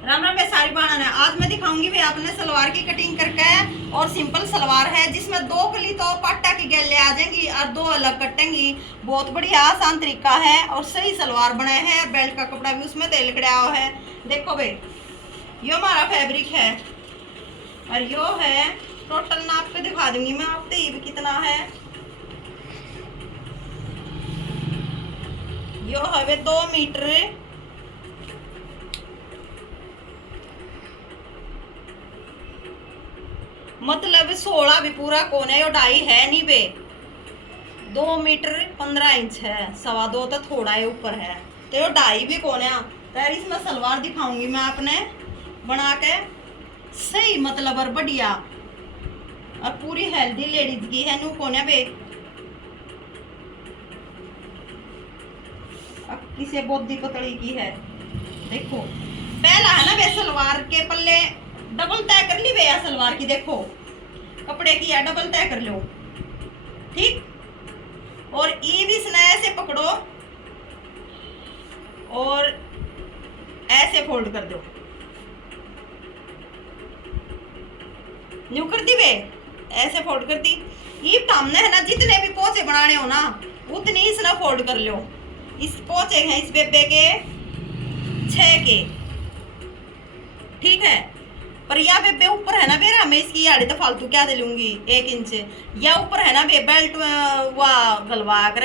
राम राम सारी बाणा है। आज मैं दिखाऊंगी भाई आपने सलवार की कटिंग करके और सिंपल सलवार है जिसमें दो कली तो पट्टा की गैले आ जाएंगी और दो अलग कटेंगी। बहुत बढ़िया आसान तरीका है और सही सलवार बने हैं। बेल्ट का कपड़ा भी उसमें तेल कड़ा हुआ है। देखो भाई यो हमारा फैब्रिक है और यो है टोटल नाप के दिखा दूंगी मैं आपको ये भी कितना है। यो है 2 मीटर मतलब 16 भी पूरा कौन है। यो 2.5 है नहीं बे 2 मीटर 15 इंच है। 2.25 तो थोड़ा है ऊपर है तो यो 2.5 भी कौन है। तो इसमें सलवार दिखाऊंगी मैं आपने बना के सही मतलब और बढ़िया और पूरी हेल्दी लेडीज की है। नू कौन है बे अब किसे बोधी पतली की है। देखो पहला है ना बे सलवार के पल्ले डबल तय कर ली भैया सलवार की। देखो कपड़े की है डबल तय कर लो ठीक। और ये भी ऐसे पकड़ो और ऐसे फोल्ड कर दो। न्यू कर दी बे ऐसे फोल्ड कर दी। ये सामने है ना जितने भी पोचे बनाने हो ना उतनी इसना फोल्ड कर लो। इस पोचे हैं इस बेबे के 6 के ठीक है। पर या बेबे ऊपर है ना बेरा मैं इसकी याड़ी तो फालतू क्या दे लूंगी 1 इंच या ऊपर है ना बे बेल्ट वाह गलवा कर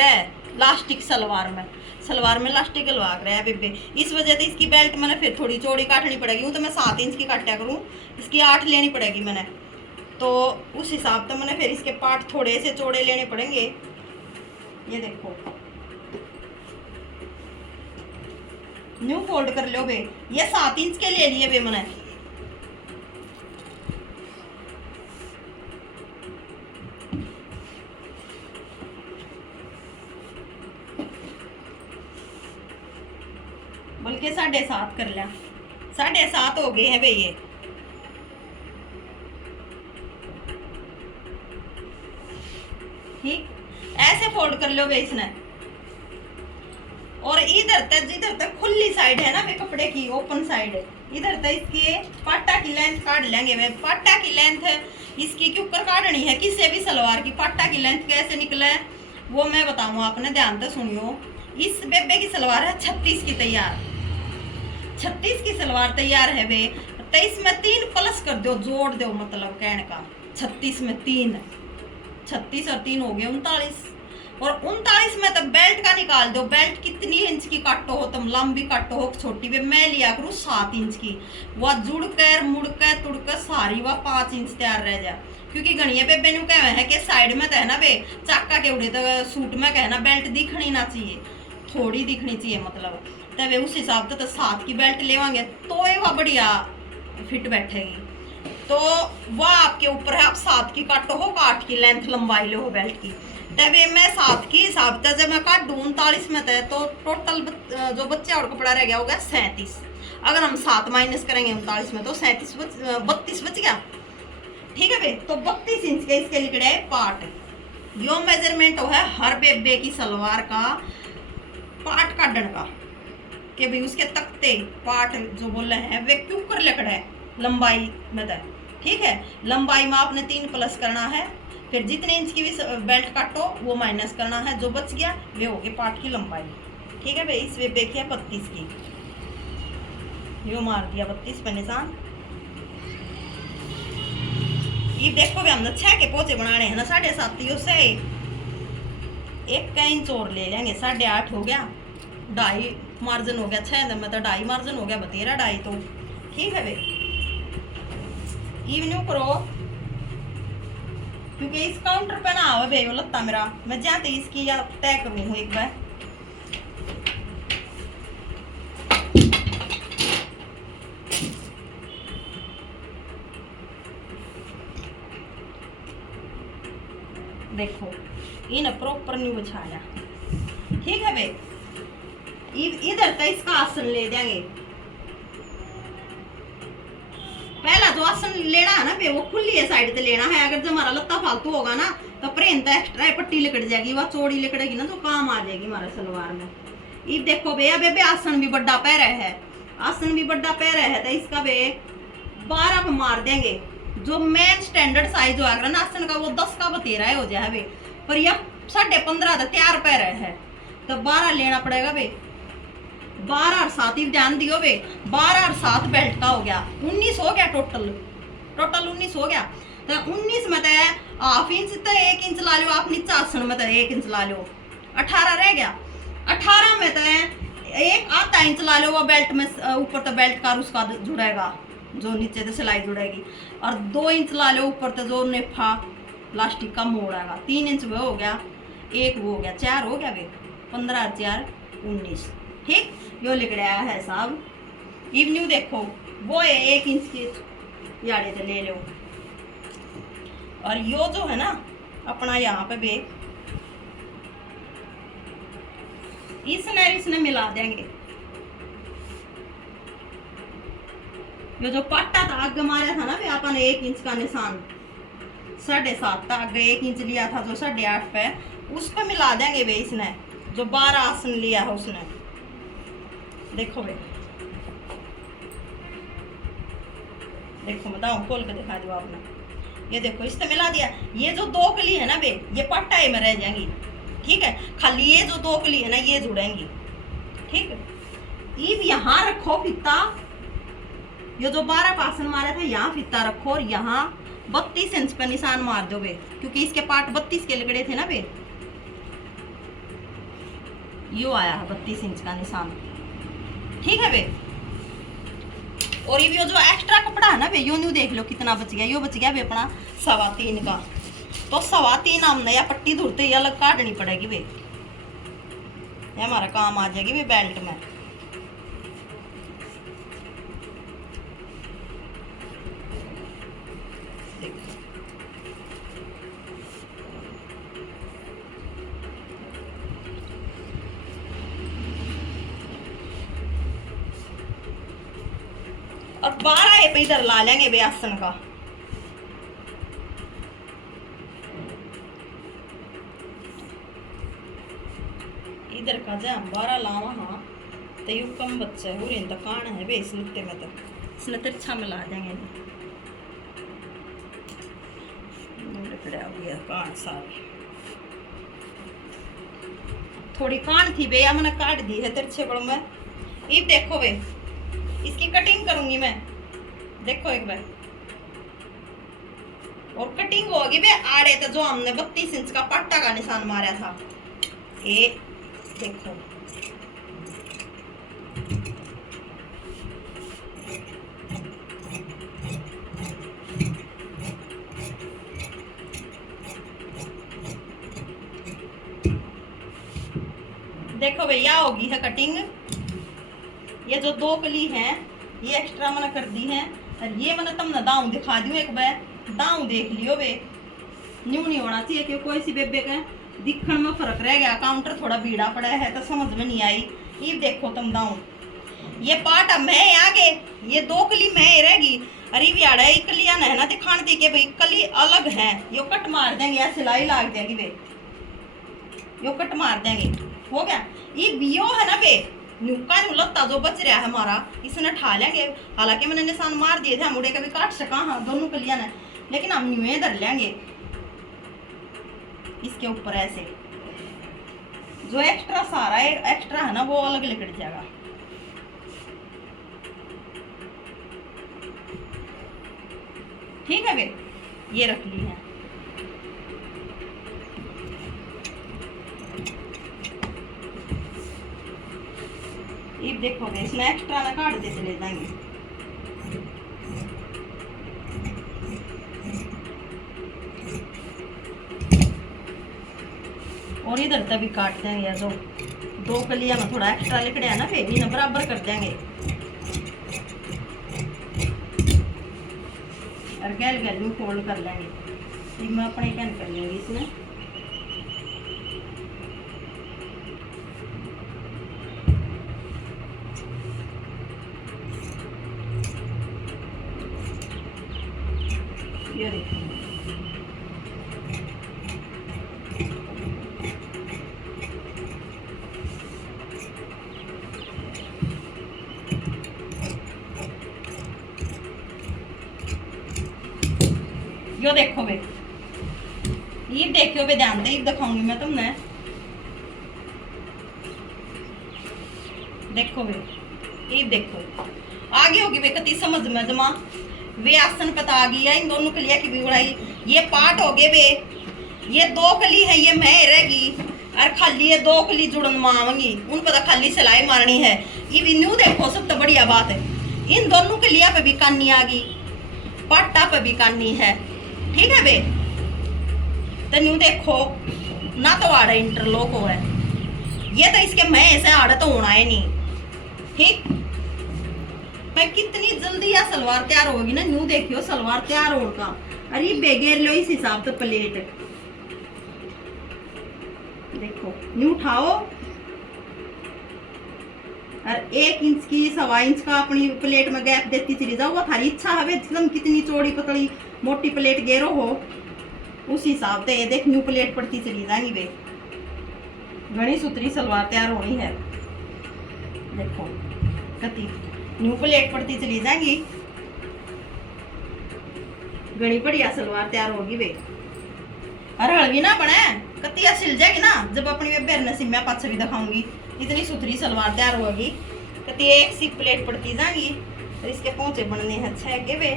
लास्टिक सलवार में लास्टिक गलवा कर बेबे। इस वजह से इसकी बेल्ट मैंने फिर थोड़ी चौड़ी काटनी पड़ेगी। तो मैं 7 इंच की काटा करूँ इसकी 8 लेनी पड़ेगी मैंने। तो उस हिसाब से मैंने फिर इसके पार्ट थोड़े से चौड़े लेने पड़ेंगे। ये देखो न्यू फोल्ड कर लो बे। ये 7 इंच के ले लिए बे मैंने। बल्कि 7.5 कर लिया 7.5 हो गए हैं बे ये। ठीक ऐसे फोल्ड कर लो बे इसने। और इधर तक जिधर तक खुली साइड है ना वे कपड़े की ओपन साइड इधर तक इसकी पाटा की लेंथ काट लेंगे। मैं पाटा की लेंथ इसकी क्यों कर काटनी है किसी भी सलवार की पाटा की लेंथ कैसे निकले वो मैं बताऊँ आपने ध्यान से सुनियो। इस बेबे की सलवार है 36 की तैयार 36 की सलवार तैयार है बे। 23 में 3 प्लस कर दो जोड़ दो मतलब कहने का 36 में 3 36 और 3 हो गए 39 और 39 में तो बेल्ट का निकाल दो। बेल्ट कितनी इंच की काटो हो तुम लंबी काटो हो छोटी भी मैं लिया करूँ 7 इंच की। वह जुड़ कर मुड़ कर तुड़ कर सारी वह 5 इंच तैयार रह जाए। क्योंकि गणिया बेबे नु कह है कि साइड में तो है ना बे चाका के उड़े तो सूट में कहना बेल्ट दिखनी ना चाहिए थोड़ी दिखनी चाहिए मतलब। तब उस हिसाब से तो 7 की बेल्ट लेवांगे तो ये वह बढ़िया फिट बैठेगी। तो वह आपके ऊपर है आप 7 की काटो हो 8 की लेंथ लंबाई लो हो बेल्ट की। तब मैं 7 की हिसाब से जब मैं काट दूँ 39 में थे तो टोटल जो बच्चे और कपड़ा रह गया होगा 37। अगर हम 7 माइनस करेंगे 39 में तो 32 बच गया ठीक है भाई। तो 32 इंच के इसके निकले पार्ट। यो मेजरमेंट है हर बेबे की सलवार का पार्ट काटने का कि भाई उसके तख्ते पार्ट जो बोले हैं वे क्यों कर लकड़ा है लंबाई में तो ठीक है। लंबाई में आपने 3 प्लस करना है फिर जितने इंच की भी बेल्ट काटो वो माइनस करना है। जो बच गया वे हो गए पार्ट की लंबाई ठीक है भाई। इस वे देखिए 32 की यो मार दिया 32 पे निशान। ये देखो भी हमने 6 के पोचे बनाने हैं ना 7.5 से 1 इंच और ले लेंगे 8.5 हो गया 2.5 मार्जिन हो गया 6 में तो 2.5 मार्जिन हो गया 13.5 तो ठीक है भाई। इवनिंग करो क्योंकि इस काउंटर पे ना आवे बे लगता मेरा मैं जाते इसकी या तय करूँ एक बार। देखो इन प्रॉपर नहीं बिछाया ठीक है बे। इधर तक इसका आसन ले देंगे। पहला जो आसन लेना है ना बे वो खुली है साइड से लेना है। अगर जो हमारा लत्ता फालतू होगा ना तो प्रेंता एक्स्ट्रा पट्टी लिकड़ जाएगी वह चौड़ी लिकड़ेगी ना तो काम आ जाएगी हमारे सलवार में। ये देखो भैया बेबे आसन भी बड़ा पैर है आसन भी बड़ा पैर है तो इसका वे 12 पे मार देंगे। जो मेन स्टैंडर्ड साइज हो ना आसन का वो 10 का 13 हो जाए वे, पर यह 15.5 तो तैयार पैर है तो 12 लेना पड़ेगा वे। 12 और 7 ही ध्यान दियो वे, 12 और 7 बेल्ट का हो गया 19 हो गया टोटल 19 हो गया। तो 19 में तो हाफ इंच तो 1 इंच ला लो आप नीचे, आसन में तो 1 इंच ला लो, 18 रह गया। 18 में तो 1 आधा इंच ला लो वो बेल्ट में, ऊपर तो बेल्ट का उसका जुड़ेगा जो नीचे तो सिलाई जुड़ेगी, और 2 इंच ला लो ऊपर तो जो नेफा प्लास्टिक का मोड़ेगा, 3 इंच वो हो गया, 1 वो हो गया, 4 हो गया वे, 15 और 4 19। ठीक, यो लिख रहा है साहब। इवन्यू देखो वो है 1 इंच की याड़े तो ले लो, और यो जो है ना अपना यहाँ पे बे इसने मिला देंगे। ये जो पट्टा था आगे मारा था ना भी अपन 1 इंच का निशान 7.5 था, आगे 1 इंच लिया था जो 8.5 पे, उस पर मिला देंगे वे इसने जो 12 आसन लिया है उसने। देखो वे, देखो बताओ खोल के दिखा दो आपने, ये देखो इससे मिला दिया। ये जो 2 कली है ना बे ये पट्टा में रह जाएंगी, ठीक है, खाली ये जो 2 कली है ना ये जुड़ेंगी। ठीक है, अब यहाँ रखो फित्ता, ये जो 12 आसन मारा था यहाँ फित्ता रखो, और यहाँ 32 इंच पे निशान मार दो बे, क्योंकि इसके पार्ट 32 के लगड़े थे ना बे, यो आया है 32 इंच का निशान। ठीक है बे, और ये जो एक्स्ट्रा कपड़ा है ना बे यो न्यू देख लो कितना बच गया, यो बच गया बे अपना 3.25 का, तो 3.25 हमने या पट्टी धुरते ही अलग काटनी पड़ेगी बे, ये हमारा काम आ जाएगी बे बेल्ट में। और 12 पे इधर ला लेंगे बे आसन का। इधर का जा 12 लावा, हाँ तो यू कम बच्चा है पूरी तो कान है बे इस नुक्ते में, तो इसने तिरछा मिला देंगे, हो गया कान सारी, थोड़ी कान थी बे मैंने काट दी है तिरछे बड़ों में। अब देखो बे इसकी कटिंग करूंगी मैं, देखो एक बार, और कटिंग होगी बे आड़े तो जो हमने 32 इंच का पट्टा का निशान मारा था, ये देखो देखो भैया होगी है कटिंग। ये जो 2 कली हैं ये एक्स्ट्रा मैंने कर दी है, और ये मैंने तुमने दाऊं दिखा दी एक बार, दाऊं देख लियो बे, न्यू नहीं होना चाहिए कि कोई सी बेबे का दिखण में फर्क रह गया, काउंटर थोड़ा भीड़ा पड़ा है तो समझ में नहीं आई। ये देखो तुम दाऊं, ये पार्ट अब मैं आगे, ये 2 कली मैं रहेगी, अरे भी आड़ा एक कलियां है ना दिखाने दी के भाई कली अलग है, यो कट मार देंगे या सिलाई लाग देंगी बे, यो कट मार देंगे, हो गया। ये बियो है ना बे नुक्का लत्ता जो बच रहा है हमारा इसने ठा लेंगे, हालांकि मैंने निशान मार दिए थे, हम उड़े कभी काट सका हाँ दोनों कलियां ने, लेकिन हम न्यूए धर लेंगे इसके ऊपर ऐसे, जो एक्स्ट्रा सारा एक्स्ट्रा है ना वो अलग लिकट जाएगा। ठीक है बे, ये रख ली है। ये देखो बे इसमें एक्स्ट्रा ना काट दे चले जाएंगे, और इधर तभी काट देंगे, जो 2 कलियां में थोड़ा एक्स्ट्रा लिखड़े है ना फिर इन्हें बराबर कर देंगे, और गैल गैल में फोल्ड कर लेंगे। ये मैं अपने कैन कर लेंगे इसमें, ये देखो यो देखो बे, ये देखियो बे, ध्यान दे, ये दिखाऊंगी मैं तुमने। देखो बे, ये देखो आगे होगी बे, कति समझ में जमा वे आसन पता आ गई है इन दोनों कलिया की बिगड़ाई। ये पार्ट हो गए बे, ये 2 कली है, ये मैं रहेगी और खाली ये 2 कली जुड़न मांगी, उन पता खाली सिलाई मारनी है। ये न्यू देखो सबसे बढ़िया बात है, इन दोनों कलिया पे भी कानी आ गई, पट्टा पे भी कानी है, ठीक है बे। तो न्यू देखो ना तो आड़ा इंटरलॉक हो है, ये तो इसके मैं ऐसे आड़ा तो होना है नहीं, ठीक। मैं कितनी जल्दी यह सलवार तैयार होगी ना, न्यू देखियो सलवार तैयार होगा। अरे बेगेर लो इस हिसाब से प्लेट, देखो न्यू उठाओ और 1 इंच की 1.25 इंच का अपनी प्लेट में गैप देती चली जाओ। थारी इच्छा है एकदम कितनी चौड़ी पतली मोटी प्लेट गेरो हो उस हिसाब से ये देख न्यू प्लेट पड़ती चली जाएंगी बे। घनी सुतरी सलवार तैयार होनी है, देखो कति न्यू प्लेट पड़ती चली जाएंगी, घनी बढ़िया सलवार तैयार होगी बे। अरे हड़वी ना बने कतिया सिल जाएगी ना, जब अपनी वे बेरने सिम्या पाछे भी दिखाऊंगी, इतनी सुथरी सलवार तैयार होगी। कति एक सी प्लेट पड़ती जाएगी, तो इसके पहुंचे बनने हैं 6 के बे,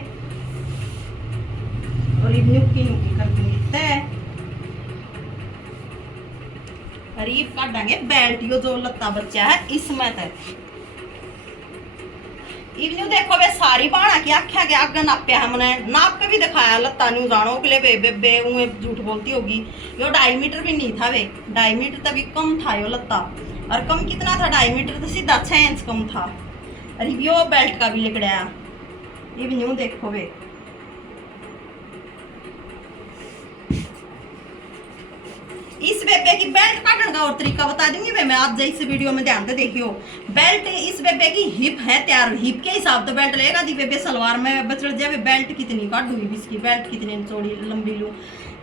और ये नुकी नुकी कर दूंगी तय। अरे काटेंगे बेल्ट, यो जो लत्ता बच्चा है इसमें तय। इवन्यू देखो वे सारी बाणा की आख्या के आगे नाप्या हमने, नाप के भी दिखाया लत्ता न्यू जानो के लिए बे झूठ बोलती होगी। यो 2.5 मीटर भी नहीं था वे, 2.5 मीटर तभी कम था यो लत्ता, और कम कितना था 2.5 मीटर तो सीधा 6 इंच कम था। अरे यो बेल्ट का भी लिकड़ाया, इवन्यू देखो वे। इस बेबे की बेल्ट काटने का और तरीका बता दूंगी मैं आज इस वीडियो में, ध्यान से देखियो। बेल्ट इस बेबे की हिप है तैयार, हिप के हिसाब से बेल्ट लेगा दी बेबे सलवार में बचड़ जाए बेल्ट कितनी काटूंगी, इसकी बेल्ट कितनी चौड़ी लंबी लूं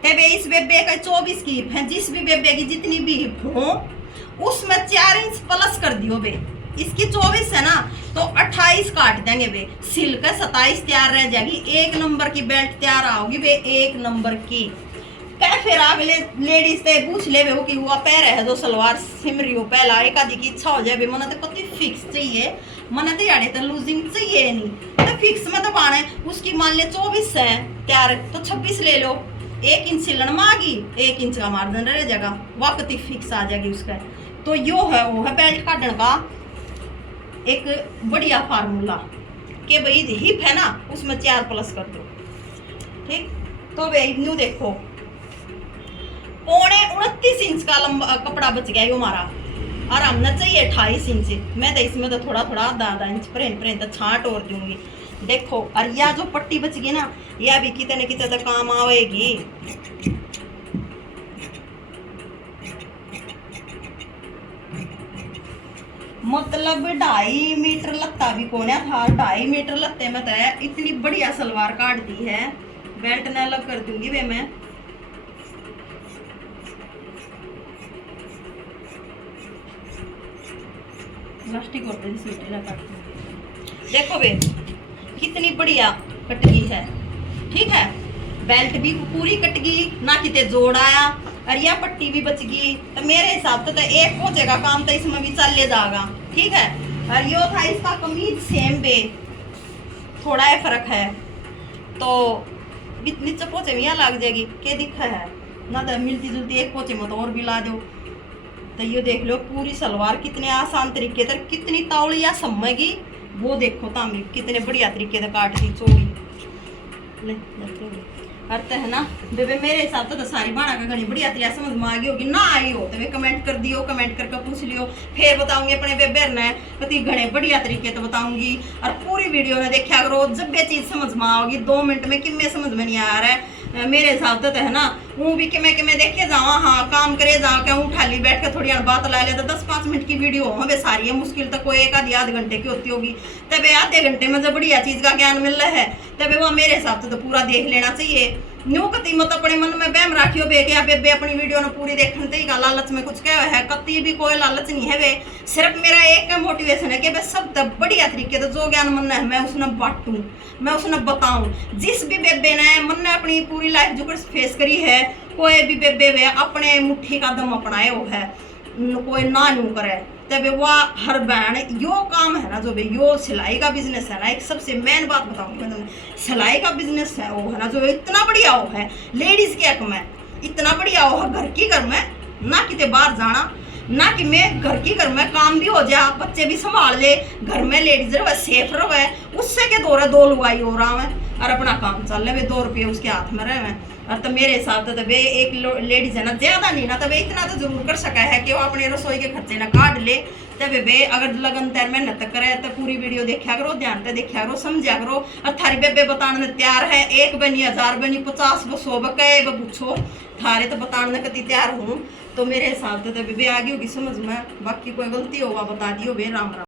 तबे इस बेबे का 24 की हिप है। जिस भी बेबे की जितनी भी हिप हो उसमें 4 इंच प्लस कर दियो बे। इसकी 24 है ना तो 28 काट देंगे बे, सिल का 27 तैयार रह जाएगी। 1 नंबर की बेल्ट तैयार आओगी बे, 1 नंबर की। कह फिर अगले लेडीज से पूछ ले वो कि वो पैर है जो सलवार सिम रही हो, पहला एक आदि की इच्छा हो जाए बे मना तो कति फिक्स चाहिए, मना तो यारे तो लूजिंग चाहिए नहीं, तो फिक्स में तो पाने उसकी मान ले 24 है तैयार तो 26 ले लो, 1 इंच सिलन में आ गई, 1 इंच का मार्जिन रह जाएगा, वह कति फिक्स आ जाएगी उसका। तो यो है वो है बेल्ट काटने का एक बढ़िया फार्मूला कि भाई हिप है ना उसमें 4 प्लस कर दो, ठीक। तो भाई न्यू देखो 29 इंच का लंबा कपड़ा बच गया यो हमारा, और हमने चाहिए 28 इंच। मैं तो इसमें तो थोड़ा थोड़ा आधा इंच परेन तो छाट और दूंगी। देखो और यह जो पट्टी बच गई ना यह भी कितने न कितने तो काम आएगी। मतलब 2.5 मीटर लत्ता भी कोने था, 2.5 मीटर लत्ते में तो इतनी बढ़िया सलवार काट दी है। बेल्ट न अलग कर दूंगी वे मैं, प्लास्टिक और देखो बे कितनी बढ़िया कटगी है, ठीक है। बेल्ट भी पूरी कटगी ना किते जोड़ आया, और यह पट्टी भी बच गई। तो मेरे हिसाब से तो एक पोचे का काम तो इसमें भी चल ले जाएगा, ठीक है। और यो था इसका कमीज सेम बे, थोड़ा है फर्क है तो नीचे पोचे में यहाँ लग जाएगी क्या दिखा है ना, तो मिलती जुलती एक पोचे में तो और भी ला दो। तो ये देख लो पूरी सलवार कितने आसान तरीके से कितनी तावड़ी या समझेगी वो देखो तामी कितने बढ़िया तरीके से काट दी चौड़ी अर्थ है ना बेबे। मेरे हिसाब से तो सारी बाणा का घनी बढ़िया तरीका समझ में आ गई होगी, ना आई हो तो वे कमेंट कर दियो, कमेंट करके पूछ लियो, फिर बताऊंगी अपने बेबे ने कति घने बढ़िया तरीके से बताऊंगी। और पूरी वीडियो ने देखा करो, जब भी चीज समझ में आओगी 2 मिनट में किमें समझ में नहीं आ रहा है मेरे हिसाब से तो है ना। वो भी कि मैं देखे जावा, हाँ काम करे जाओ क्या उठा ली बैठ के थोड़ी बात ला लेता। 10-5 मिनट की वीडियो हो वे सारी है, मुश्किल तो कोई एक आधे घंटे की होती होगी, तब आधे घंटे में जब बढ़िया चीज का ज्ञान मिल रहा है तब वो मेरे हिसाब से तो पूरा देख लेना चाहिए। न्यू कती मत अपने मन में बहम राखियो बे क्या बेबे अपनी वीडियो ने पूरी देखने ते का लालच में कुछ कहा है, कती भी कोई लालच नहीं है वे। सिर्फ मेरा एक मोटिवेशन है कि वे सब बढ़िया तरीके से जो ज्ञान मन है मैं उसने बांटूं, मैं उसने बताऊं। जिस भी बेबे ने मन ने अपनी पूरी लाइफ जो फेस करी है, कोई भी बेबे वे अपने मुट्ठी का दम अपनाए हो है, कोई ना न्यू करे तब वह हर बहन यो काम है ना जो भाई यो सिलाई का बिजनेस है ना, एक सबसे मेन बात बताऊंगी मैं तुम्हें, सिलाई का बिजनेस है वो है ना जो इतना बढ़िया वो है लेडीज के हक में, इतना बढ़िया वो है घर की घर में, ना कितने बाहर जाना, ना कि मैं घर की घर में काम भी हो जा, बच्चे भी संभाल ले, घर में लेडीज रहे सेफ रहे, उससे के दो दो लुगाई हो रहा है और अपना काम चल रहे, 2 रुपये उसके हाथ में रहे हैं। और तो मेरे हिसाब से तो वे एक लेडीज है ना ज्यादा नहीं ना, तो वे इतना तो जरूर कर सका है कि वो अपने रसोई के खर्चे ना काट ले। तब वे अगर लगातार मेहनत करे तो पूरी वीडियो देखा करो, ध्यान से देखा करो, समझा करो। और थारी बेबे बताने तैयार है, 1 बनी 1000 बनी 50 100 कहे पूछो थारे तो बताने कति तैयार हूँ। तो मेरे हिसाब से तो बेबे आ गई होगी समझ में, बाकी कोई गलती होगा बता दियो बे। राम राम।